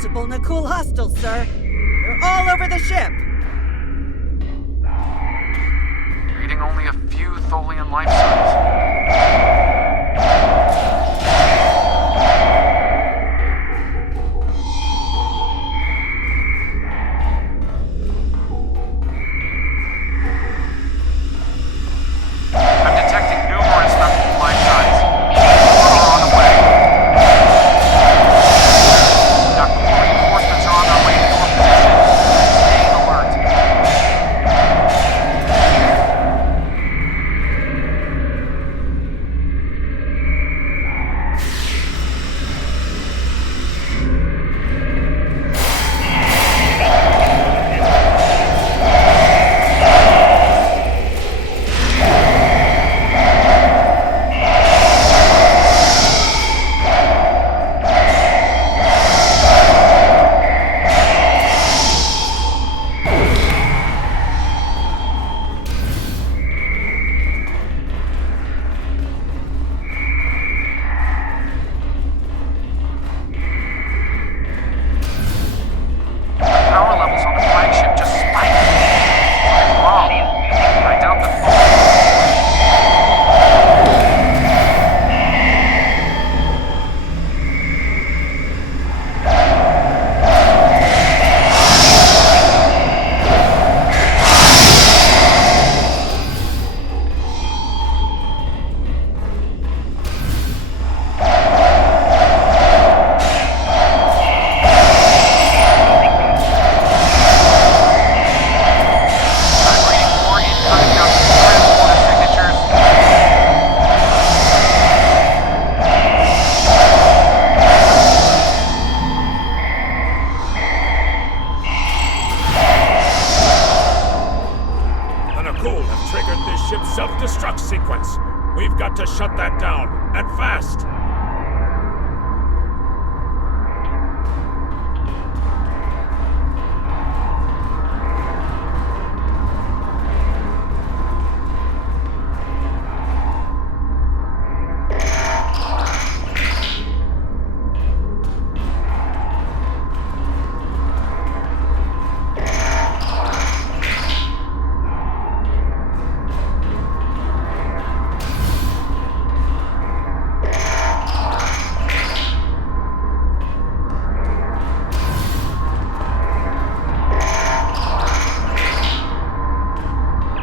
multiple Nakul hostiles, sir. They're all over the ship. Reading only a few Tholian life signs. I'm detecting numerous Nakul life signs. More are on the way. Nakul reinforcements are on their way to your position. Staying alert. Power levels on the flagship just spiked. Something's wrong. I doubt the I'm reading more incoming Nakul transporter signatures. The Nakul have triggered this ship's self-destruct sequence. We've got to shut that down, and fast!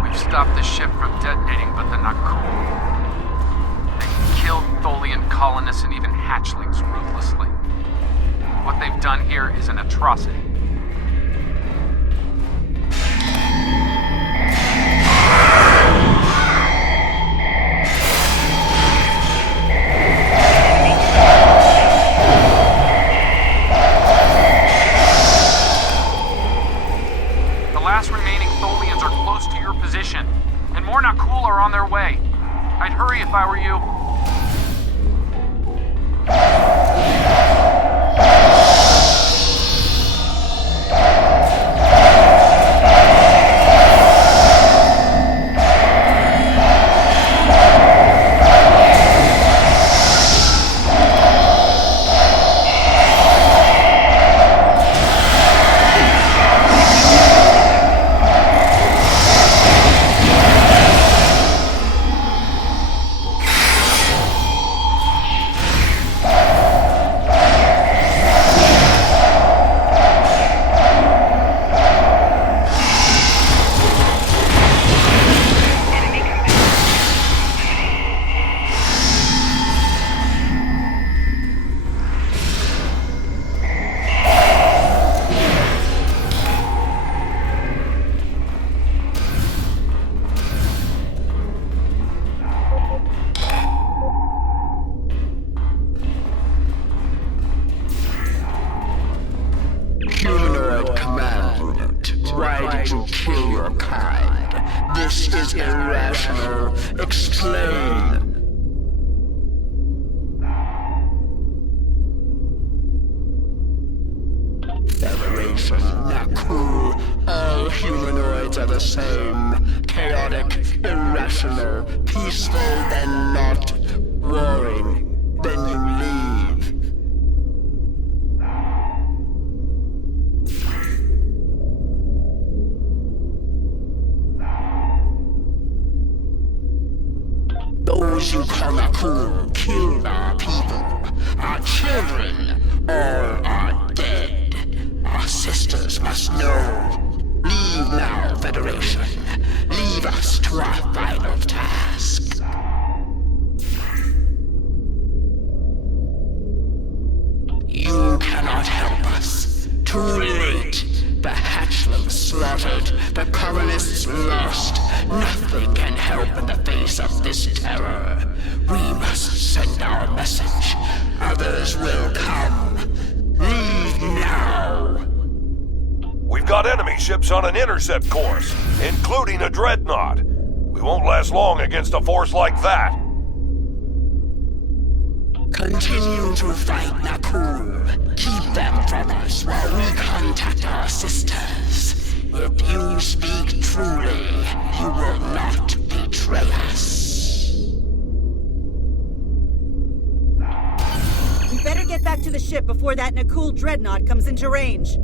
We've stopped the ship from detonating, but the Nakul. They've killed Tholian colonists and even hatchlings ruthlessly. What they've done here is an atrocity. The last remaining Tholians are close to your position, and more Nakul are on their way. I'd hurry if I were you. Humanoid Command Unit, why did you kill your kind? This is irrational. Explain. Federation, Nakul, all humanoids are the same. Chaotic, irrational, peaceful, then not. Warring, then you leave. Those you call Nakul killed our people, our children, all are dead. Our sisters must know. Leave now, Federation. Leave us to our final task. You cannot help us. Too late. The hatchlings slaughtered. The colonists lost. Nothing can help in the face of this terror. We must send our message. Others will come. Leave now. We've got enemy ships on an intercept course, including a dreadnought. We won't last long against a force like that. Continue to fight Nakul. Keep them from us while we contact our sisters. If you speak truly, you will not betray us. We better get back to the ship before that Nakul dreadnought comes into range.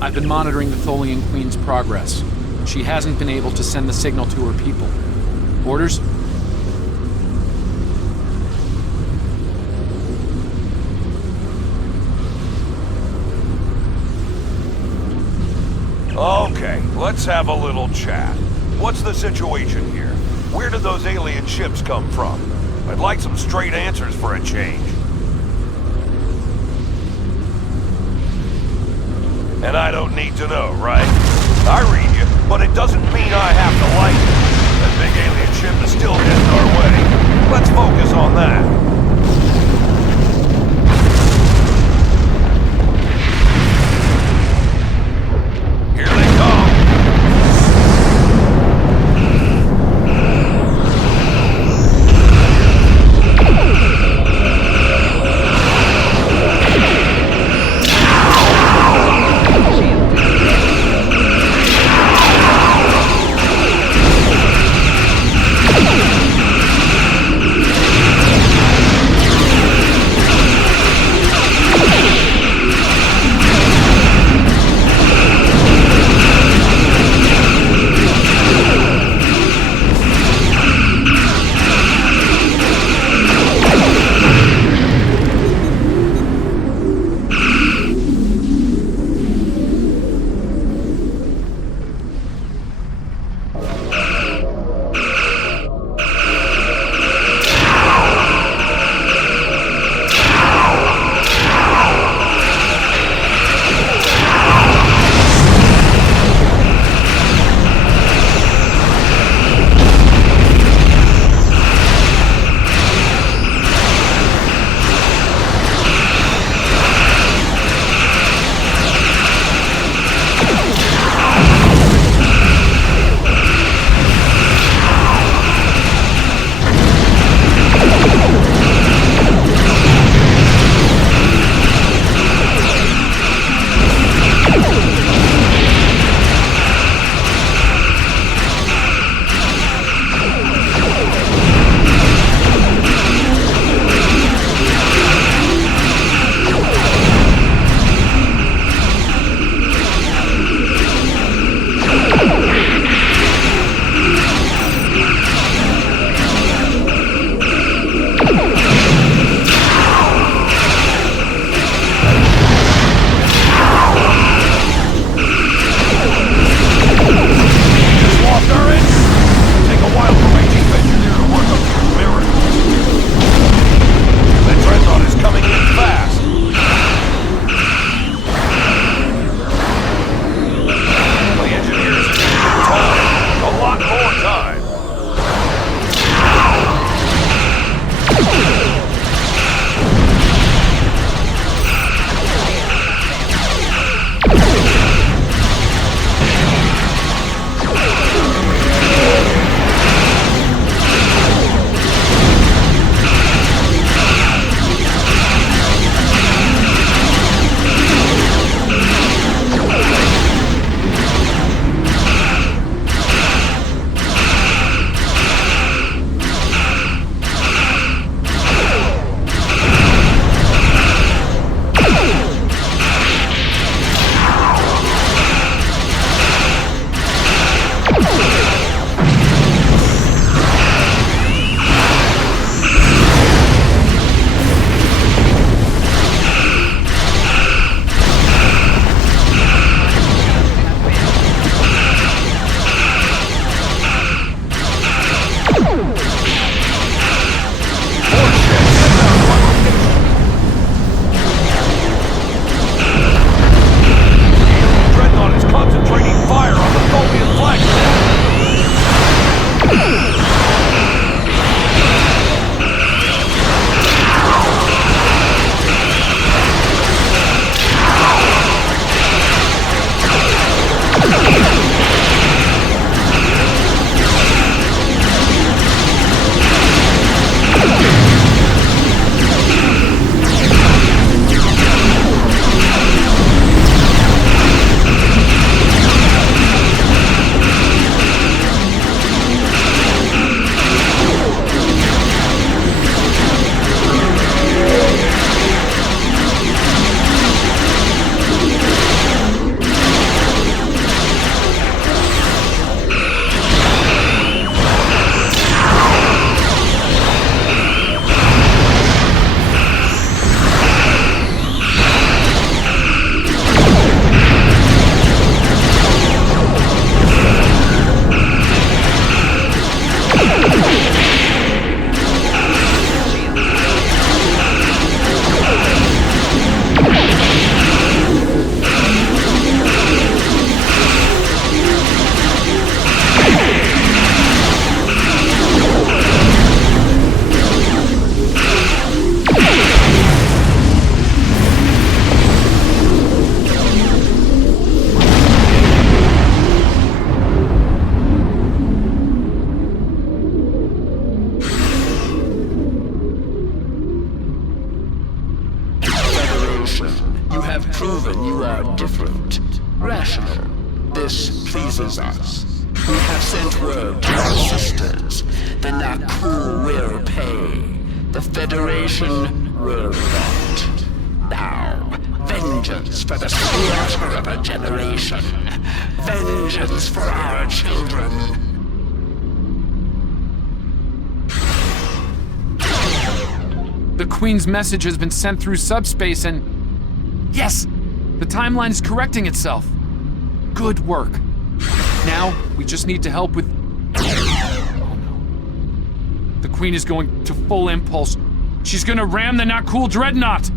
I've been monitoring the Tholian Queen's progress. She hasn't been able to send the signal to her people. Orders? Okay, let's have a little chat. What's the situation here? Where did those alien ships come from? I'd like some straight answers for a change. And I don't need to know, right? I read you, but it doesn't mean I have to like it. That big alien ship is still heading our way. Let's focus on that. Here they come. proven you are different, rational. This pleases us. We have sent word to our sisters. The Nakul will pay. The Federation will not. Now, vengeance for the slaughter of a generation. Vengeance for our children. The Queen's message has been sent through subspace and... Yes! The timeline is correcting itself. Good work. Now, we just need to help with... Oh no. The Queen is going to full impulse. She's gonna ram the Nakul Dreadnought!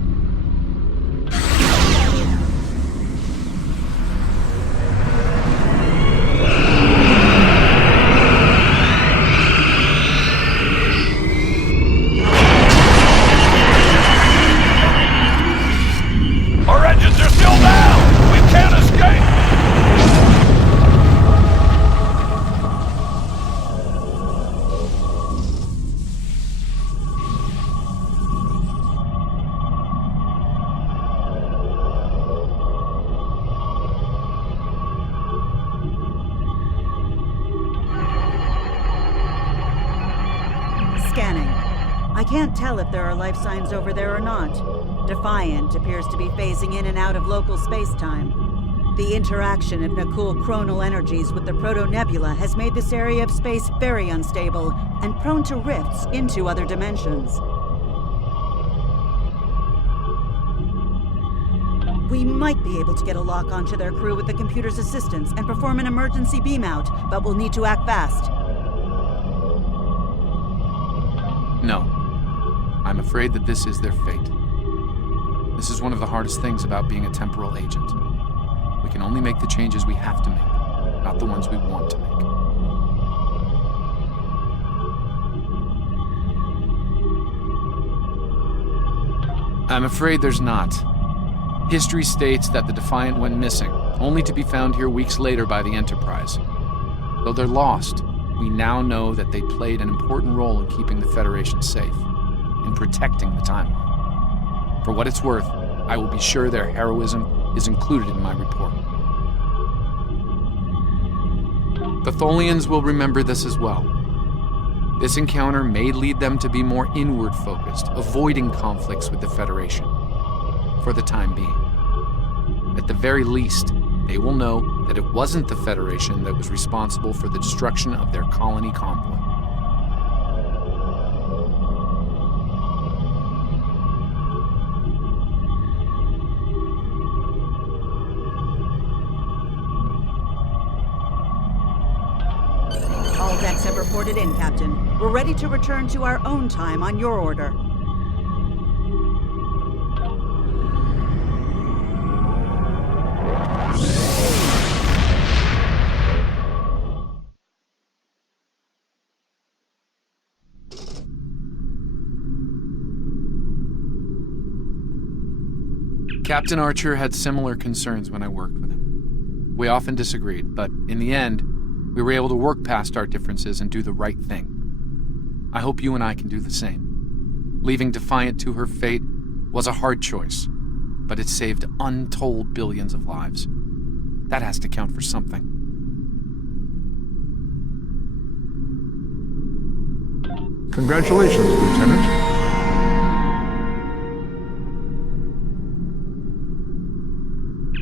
Our engines are still down! We can't escape! Scanning. I can't tell if there are life signs over there or not. Defiant appears to be phasing in and out of local space-time. The interaction of Nakul chronal energies with the Proto-Nebula has made this area of space very unstable and prone to rifts into other dimensions. We might be able to get a lock onto their crew with the computer's assistance and perform an emergency beam-out, but we'll need to act fast. No. I'm afraid that this is their fate. This is one of the hardest things about being a temporal agent. We can only make the changes we have to make, not the ones we want to make. I'm afraid there's not. History states that the Defiant went missing, only to be found here weeks later by the Enterprise. Though they're lost, we now know that they played an important role in keeping the Federation safe, in protecting the timeline. For what it's worth, I will be sure their heroism is included in my report. The Tholians will remember this as well. This encounter may lead them to be more inward-focused, avoiding conflicts with the Federation, for the time being. At the very least, they will know that it wasn't the Federation that was responsible for the destruction of their colony convoy. All decks have reported in, Captain. We're ready to return to our own time on your order. Captain Archer had similar concerns when I worked with him. We often disagreed, but in the end, we were able to work past our differences and do the right thing. I hope you and I can do the same. Leaving Defiant to her fate was a hard choice, but it saved untold billions of lives. That has to count for something. Congratulations, Lieutenant.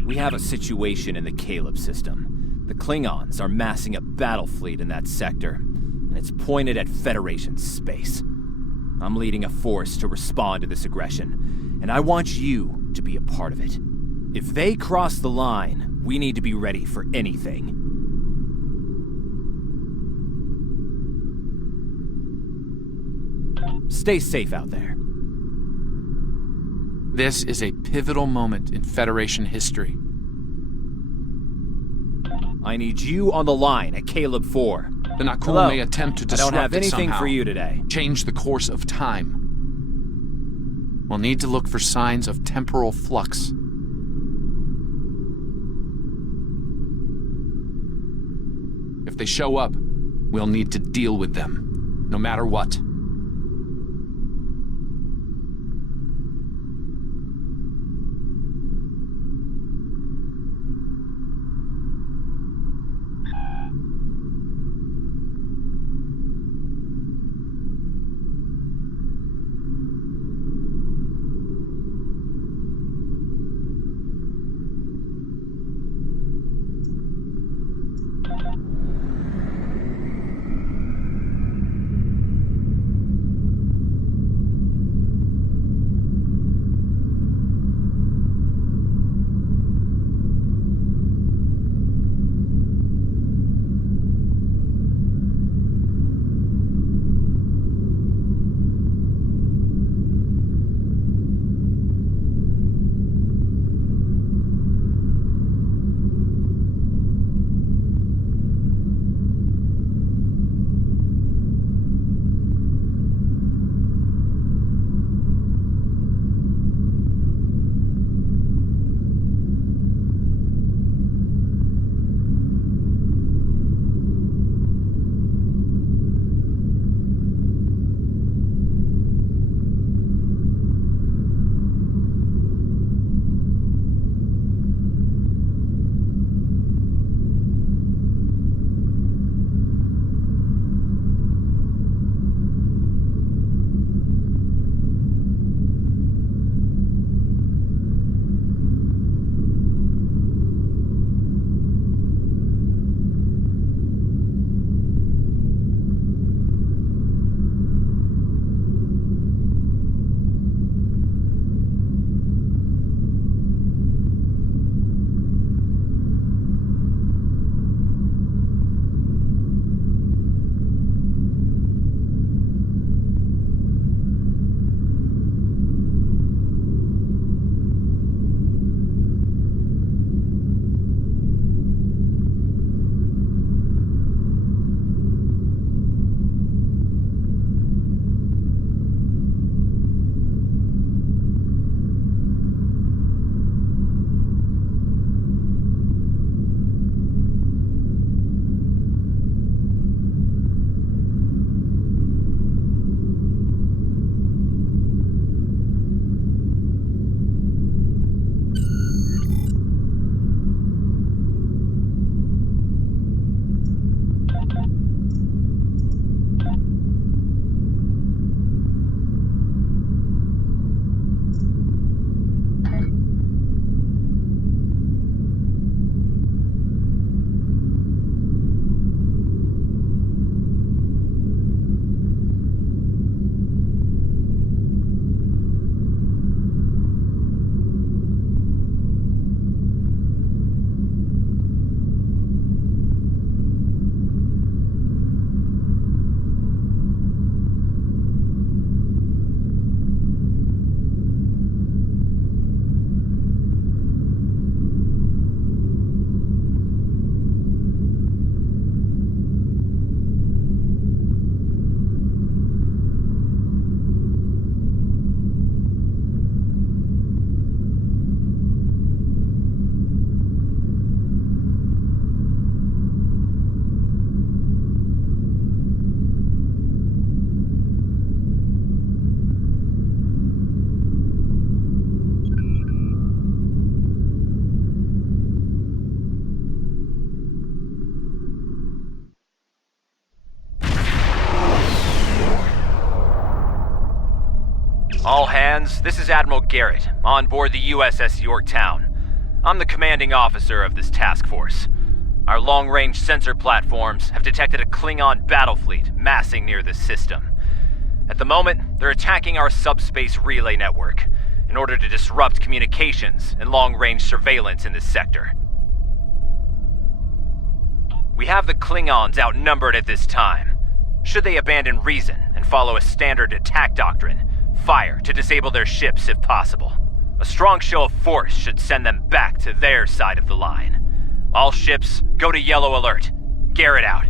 We have a situation in the Caleb system. The Klingons are massing a battle fleet in that sector, and it's pointed at Federation space. I'm leading a force to respond to this aggression, and I want you to be a part of it. If they cross the line, we need to be ready for anything. Stay safe out there. This is a pivotal moment in Federation history. I need you on the line at Caleb 4. The Nakul Hello. may attempt to I disrupt don't have it anything somehow, for you today. change the course of time. We'll need to look for signs of temporal flux. If they show up, we'll need to deal with them, no matter what. All hands, this is Admiral Garrett, on board the USS Yorktown. I'm the commanding officer of this task force. Our long-range sensor platforms have detected a Klingon battle fleet massing near the system. At the moment, they're attacking our subspace relay network in order to disrupt communications and long-range surveillance in this sector. We have the Klingons outnumbered at this time. Should they abandon reason and follow a standard attack doctrine, fire to disable their ships if possible. A strong show of force should send them back to their side of the line. All ships, go to yellow alert. Garrett out.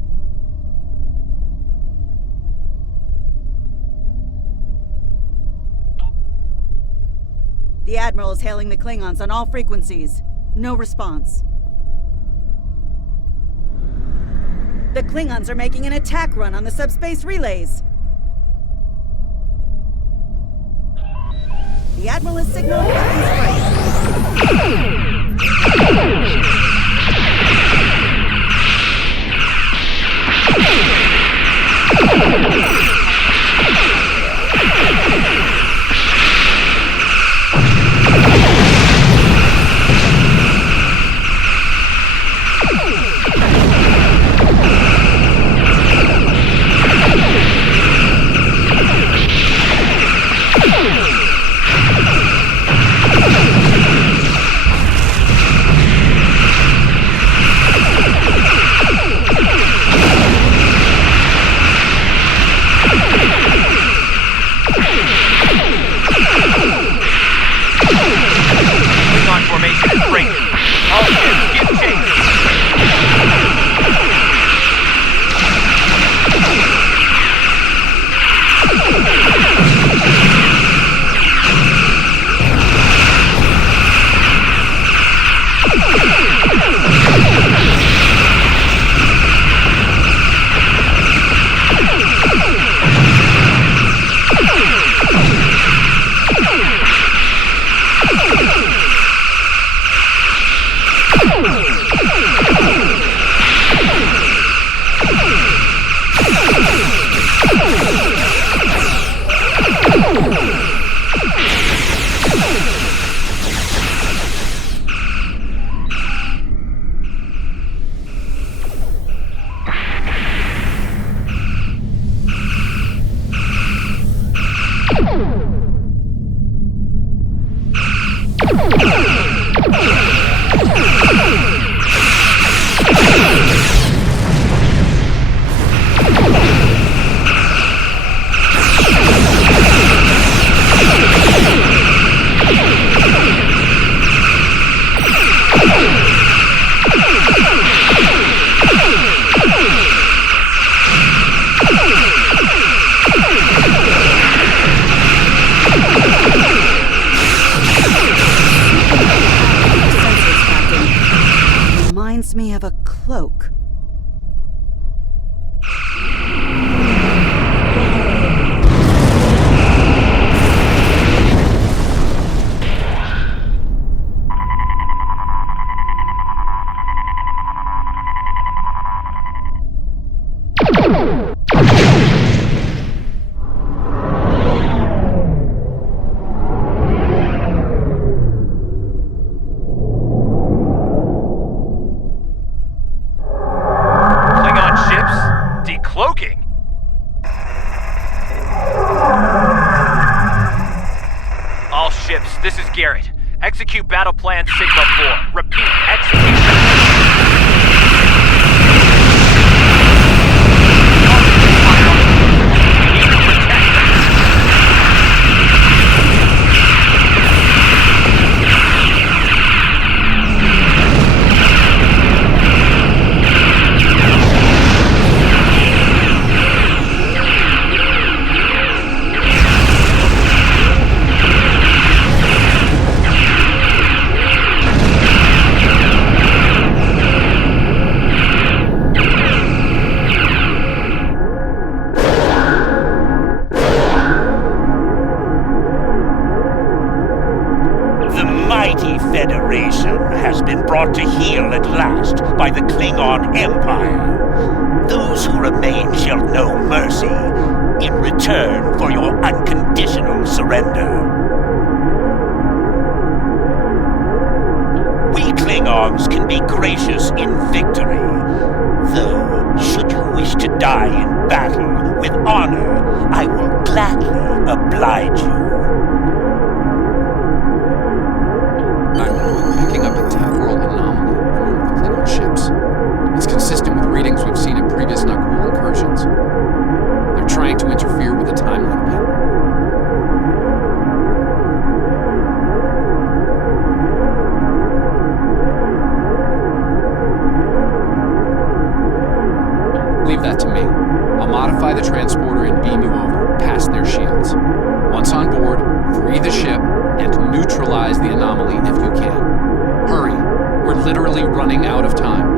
The Admiral is hailing the Klingons on all frequencies. No response. The Klingons are making an attack run on the subspace relays. The Admiral has signaled weapons me of a cloak. This is Garrett. Execute Battle Plan Sigma 4. Repeat, execute. Federation has been brought to heel at last by the Klingon Empire. Those who remain shall know mercy in return for your unconditional unconditional surrender. We Klingons can be gracious in victory, though should you wish to die in battle with honor, I will gladly oblige you. I'm picking up a temporal anomaly on one of the Klingon ships. It's consistent with readings we've seen in previous Na'Kul incursions. They're trying to interfere with the timeline again. Leave that to me. I'll modify the transporter and beam you over, past their shields. Once on board, free the ship and neutralize the anomaly if you can. Hurry. We're literally running out of time.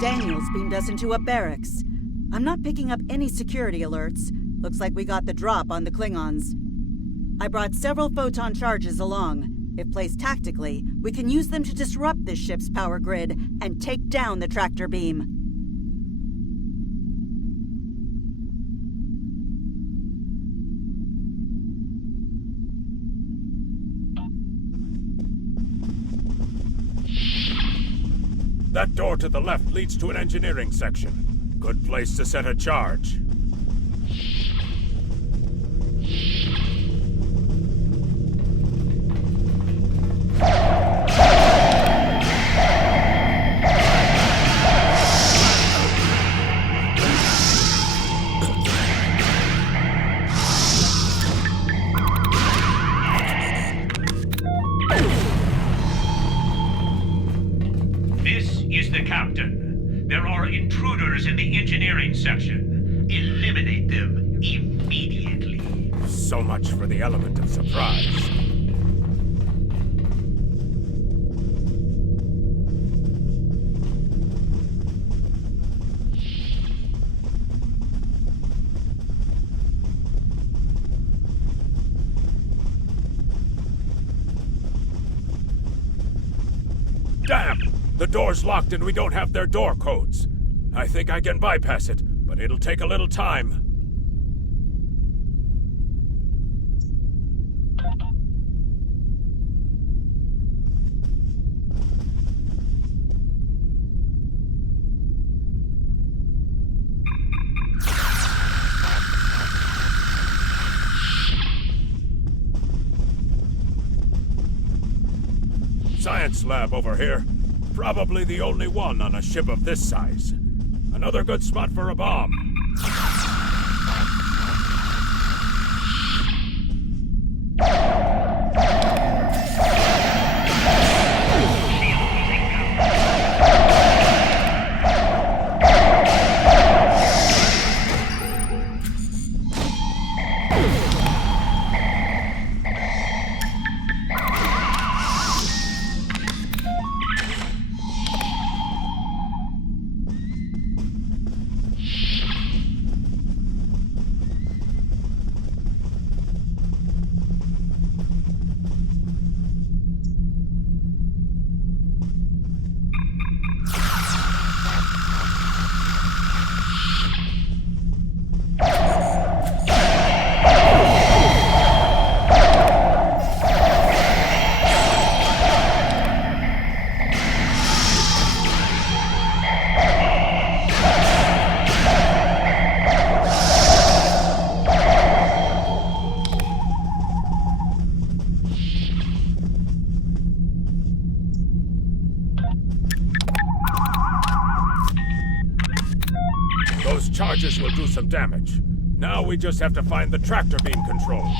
Daniels beamed us into a barracks. I'm not picking up any security alerts. Looks like we got the drop on the Klingons. I brought several photon charges along. If placed tactically, we can use them to disrupt this ship's power grid and take down the tractor beam. That door to the left leads to an engineering section. Good place to set a charge. This is the captain. There are intruders in the engineering section. Eliminate them immediately. So much for the element of surprise. Damn! The door's locked and we don't have their door codes. I think I can bypass it, but it'll take a little time. Science lab over here. Probably the only one on a ship of this size. Another good spot for a bomb. Those charges will do some damage. Now we just have to find the tractor beam controls.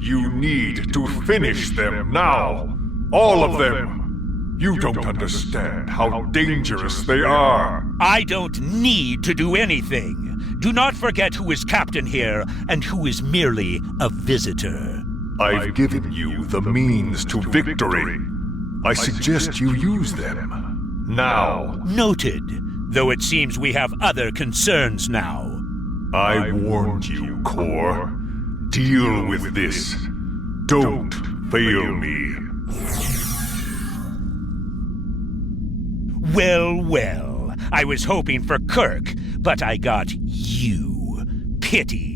You need to finish them now. All of them. You don't understand how dangerous they are. I don't need to do anything. Do not forget who is captain here and who is merely a visitor. I've given you the means to victory. I suggest you use them. Now. Noted, though it seems we have other concerns now. I warned you, Core. Deal with this. Don't fail me. Well, well. I was hoping for Kirk, but I got you. Pity.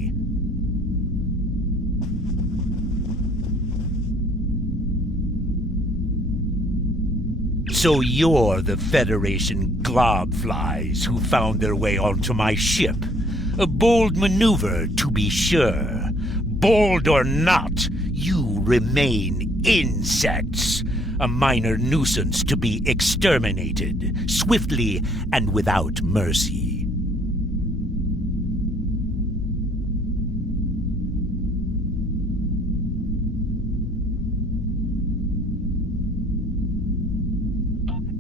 So you're the Federation globflies who found their way onto my ship. A bold maneuver, to be sure. Bold or not, you remain insects. A minor nuisance to be exterminated, swiftly and without mercy.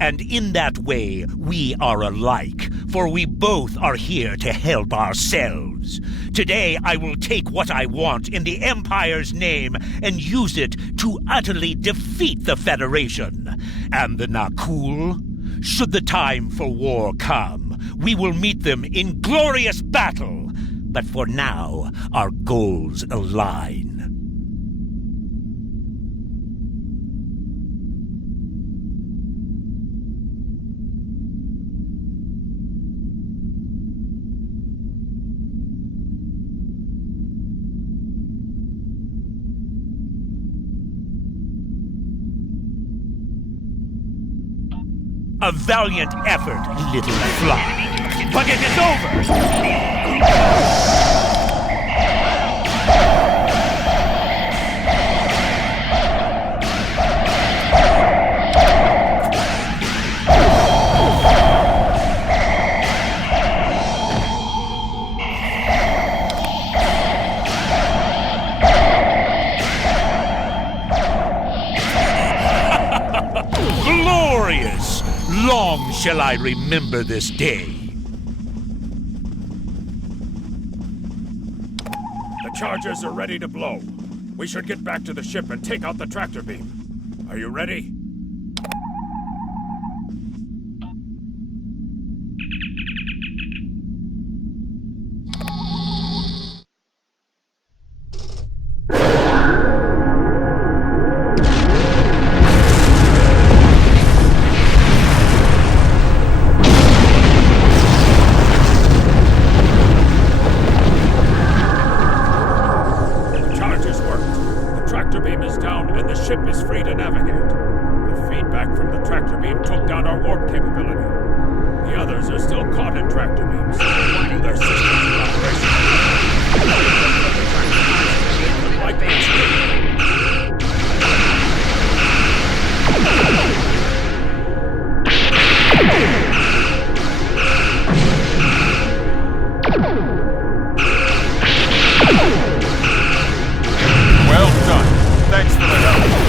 And in that way, we are alike, for we both are here to help ourselves. Today, I will take what I want in the Empire's name and use it to utterly defeat the Federation. And the Nakul? Should the time for war come, we will meet them in glorious battle. But for now, our goals align. A valiant effort, little fly. But it is over! Glorious! Long shall I remember this day. The charges are ready to blow. We should get back to the ship and take out the tractor beam. Are you ready? Ship is free to navigate. The feedback from the tractor beam took down our warp capability. The others are still caught in tractor beams. Their systems in operation. Like Well done. Thanks for the help.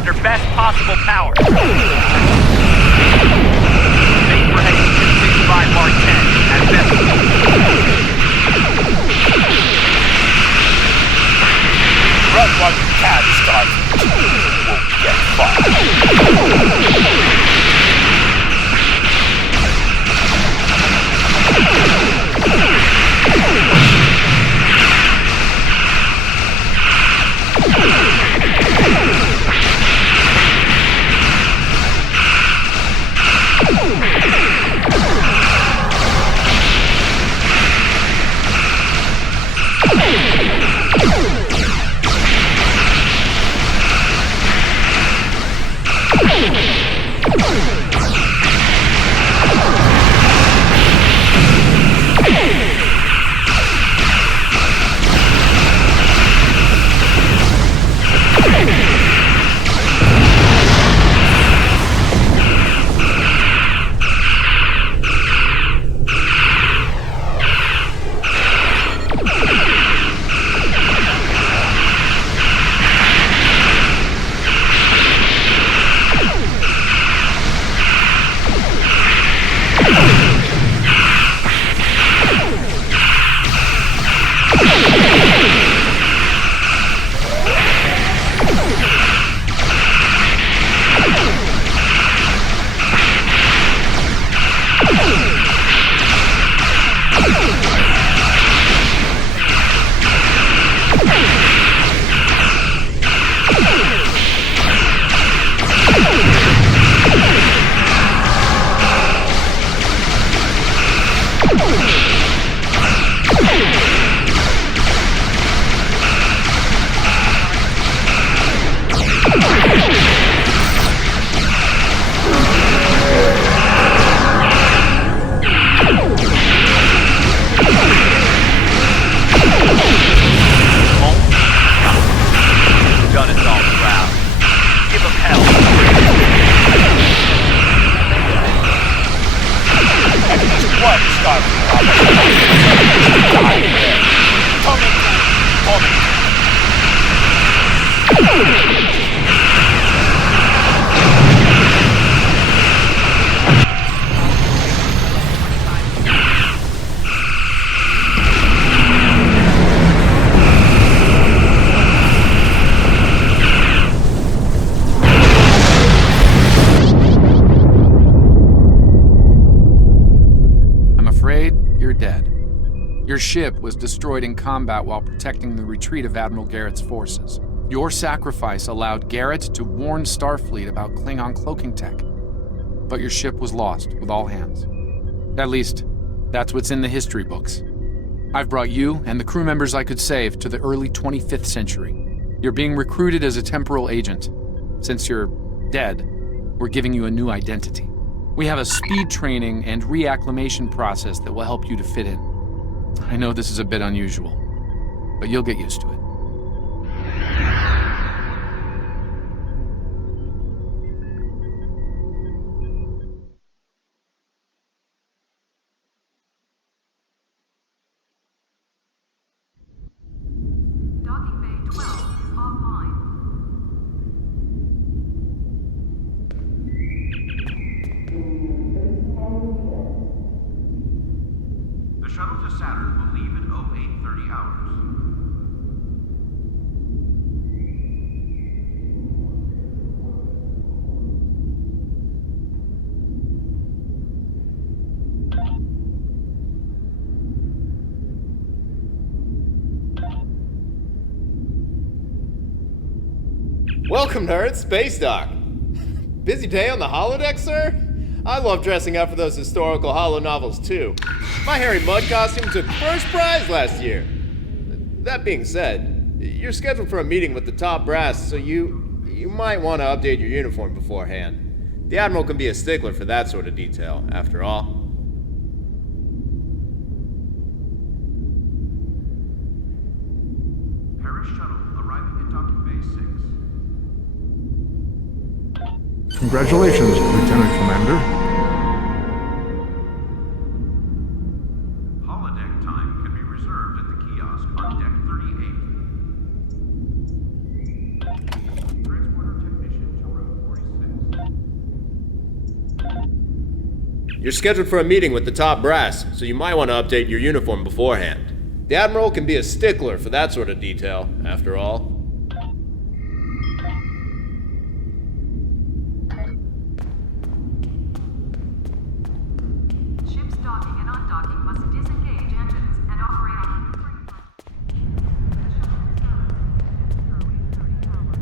under best possible power. Make for heading 265 Mark 10 at best. Run while you can, Starfleet. You won't get far. Your ship was destroyed in combat while protecting the retreat of Admiral Garrett's forces. Your sacrifice allowed Garrett to warn Starfleet about Klingon cloaking tech. But your ship was lost with all hands. At least, that's what's in the history books. I've brought you and the crew members I could save to the early 25th century. You're being recruited as a temporal agent. Since you're dead, we're giving you a new identity. We have a speed training and reacclimation process that will help you to fit in. I know this is a bit unusual, but you'll get used to it. Docking Bay 12 is offline. The shuttle to Saturn will leave at 0830 hours. Welcome, nerds. Space Dock. Busy day on the holodeck, sir? I love dressing up for those historical holo novels, too. My Harry Mudd costume took first prize last year. That being said, you're scheduled for a meeting with the top brass, so you might want to update your uniform beforehand. The Admiral can be a stickler for that sort of detail, after all. Paris shuttle arriving at Docking Bay 6. Congratulations, Lieutenant Commander. Holodeck time can be reserved at the kiosk on Deck 38. Transporter technician to room 46. You're scheduled for a meeting with the top brass, so you might want to update your uniform beforehand. The Admiral can be a stickler for that sort of detail, after all. Ships docking and undocking must disengage engines and operate on maneuvering platforms. The shuttle to Saturn is at 0830 hours.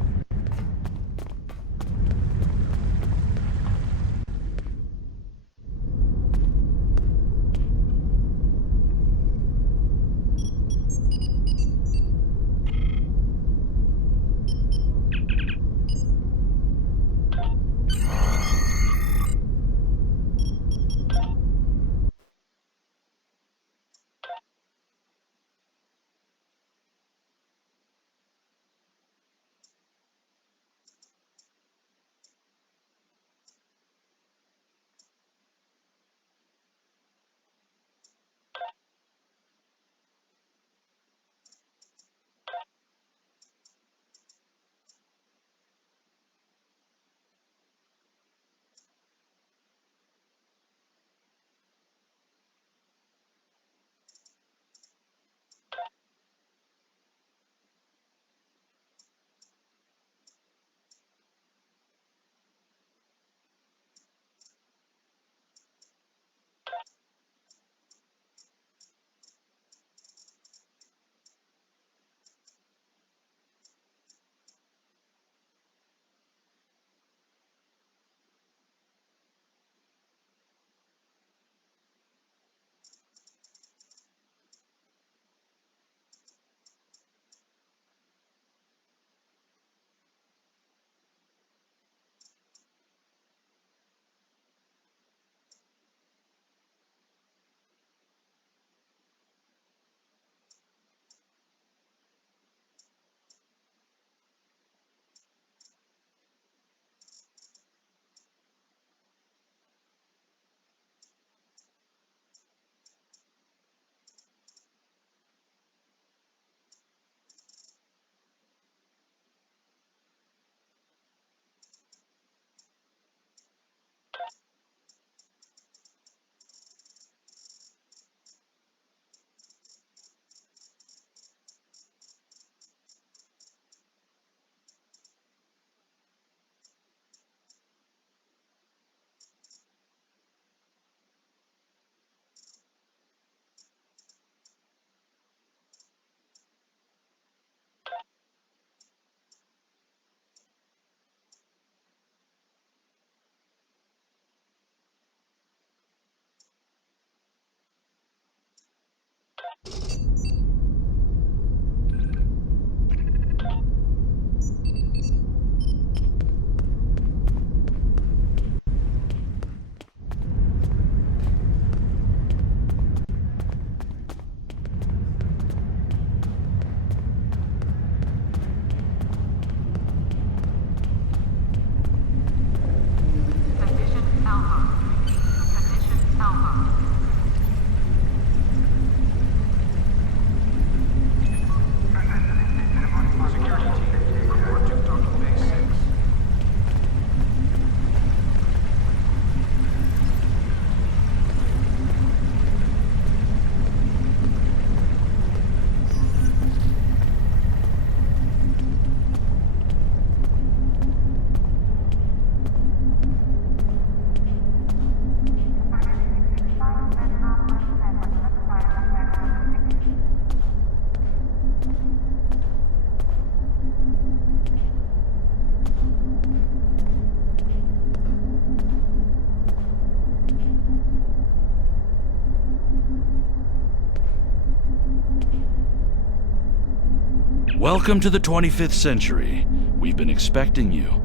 Welcome to the 25th century. We've been expecting you.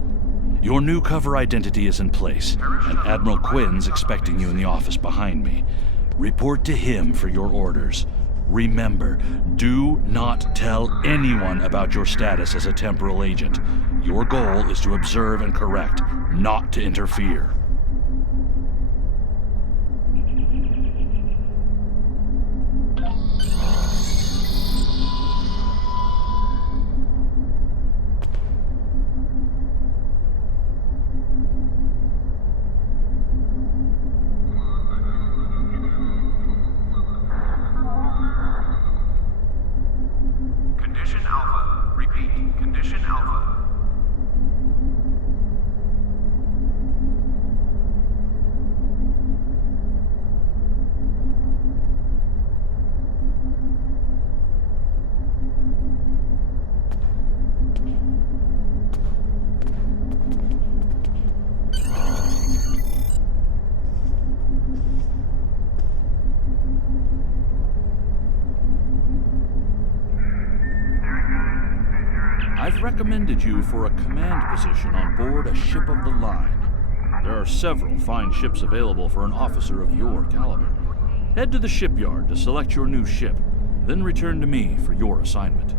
Your new cover identity is in place, and Admiral Quinn's expecting you in the office behind me. Report to him for your orders. Remember, do not tell anyone about your status as a temporal agent. Your goal is to observe and correct, not to interfere. Condition Alpha. Repeat. Condition Alpha. I've recommended you for a command position on board a ship of the line. There are several fine ships available for an officer of your caliber. Head to the shipyard to select your new ship, then return to me for your assignment.